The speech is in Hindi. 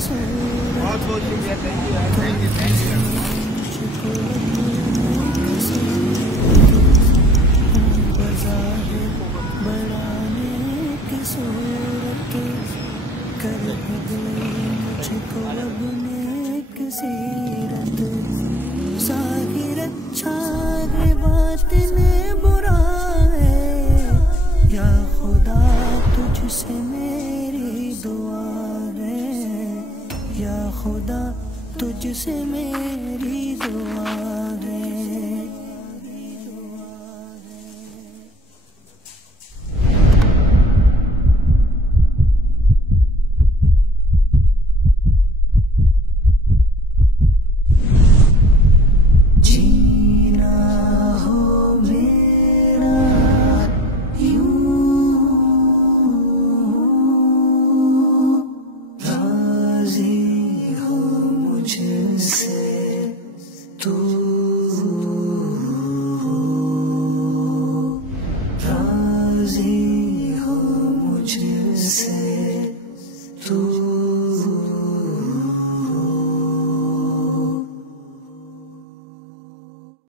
बहुत बहुत शुक्रिया, थैंक यू यार, थैंक यू थैंक यू। कर दे मुझको अब नेक सीरत, ज़ाहिर अच्छा है बातिन बुरा है, या खुदा तुझसे मेरी दुआ है, या खुदा तुझसे मेरी दुआ है।